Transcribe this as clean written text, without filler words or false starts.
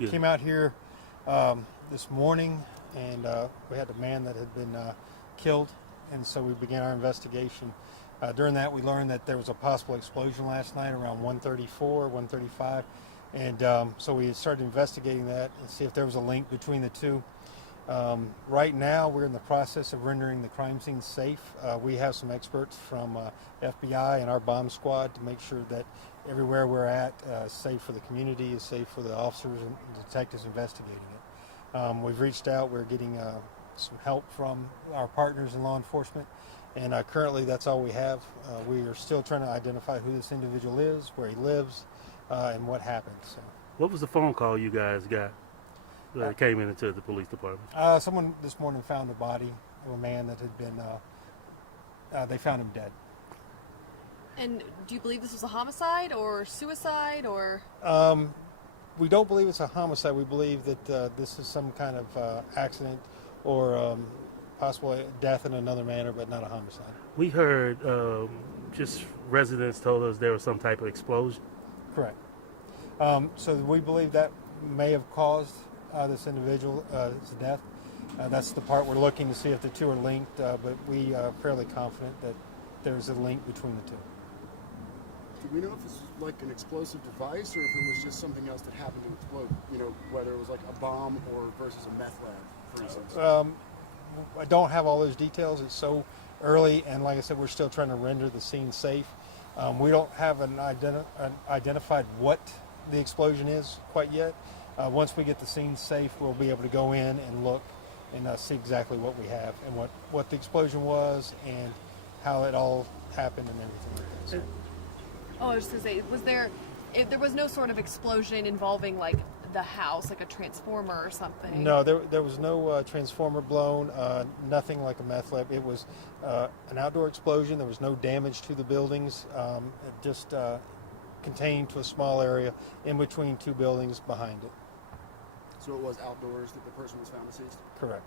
We came out here this morning, and we had a man that had been killed, and so we began our investigation. During that, we learned that there was a possible explosion last night around 1:34, 1:35, and so we started investigating that and see if there was a link between the two. Right now, we're in the process of rendering the crime scene safe. We have some experts from FBI and our bomb squad to make sure that everywhere we're at is safe for the community, is safe for the officers and detectives investigating it. We've reached out. We're getting some help from our partners in law enforcement, and currently that's all we have. We are still trying to identify who this individual is, where he lives, and what happened. So, what was the phone call you guys got that came into the police department? Someone this morning found a body of a man that had been, they found him dead. And do you believe this was a homicide or suicide or? We don't believe it's a homicide. We believe that this is some kind of accident or possible death in another manner, but not a homicide. We heard just residents told us there was some type of explosion. Correct. So we believe that may have caused this individual's death. That's the part we're looking to see if the two are linked, but we are fairly confident that there's a link between the two. Do we know if this was like an explosive device or if it was just something else that happened to explode? You know, whether it was like a bomb or versus a meth lab, for instance? I don't have all those details. It's so early, and like I said, we're still trying to render the scene safe. We don't have an identified what the explosion is quite yet. Once we get the scene safe, we'll be able to go in and look and see exactly what we have and what the explosion was and how it all happened and everything like that. So. Oh, I was just going to say, if there was no sort of explosion involving like the house, like a transformer or something? No, there was no transformer blown, nothing like a meth lab. It was an outdoor explosion. There was no damage to the buildings. It just contained to a small area in between two buildings behind it. So it was outdoors that the person was found deceased? Correct.